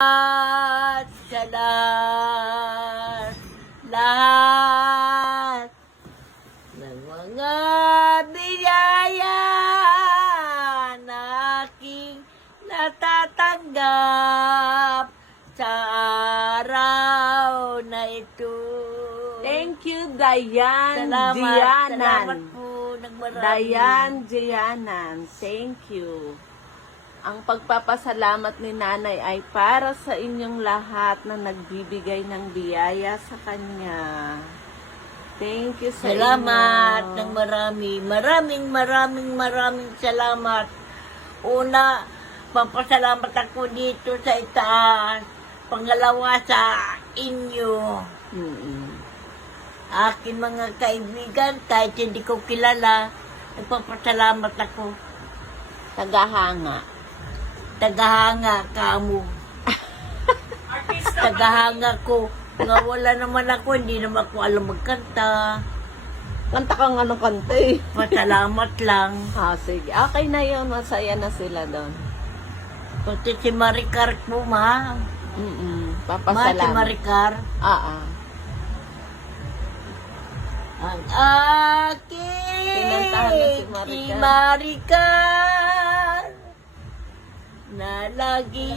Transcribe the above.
At sa lahat ng mga biyaya na aking natatanggap sa araw na ito. Thank you, Dayan Salamat Gianan. po, nagmarami. Dayan Gianan, thank you. Ang pagpapasalamat ni Nanay ay para sa inyong lahat na nagbibigay ng biyaya sa Kanya. Thank you sa Salamat inyo. ng marami. Maraming salamat. Una, papasalamat ako dito sa itaas. Pangalawa sa inyo. Aking mga kaibigan, kahit hindi ko kilala, nagpapasalamat ako. Tagahanga kamo. Tagahanga ko. Nga wala naman ako, hindi naman ako alam magkanta. Kanta kang anong kanta eh. Pasalamat lang. Sige. Okay na yun. Masaya na sila doon. Pati si Maricar po, ma. Ma, si Papasalamat. Maricar. Ang aking Pinantahan na si Maricar. si Maricar na lagi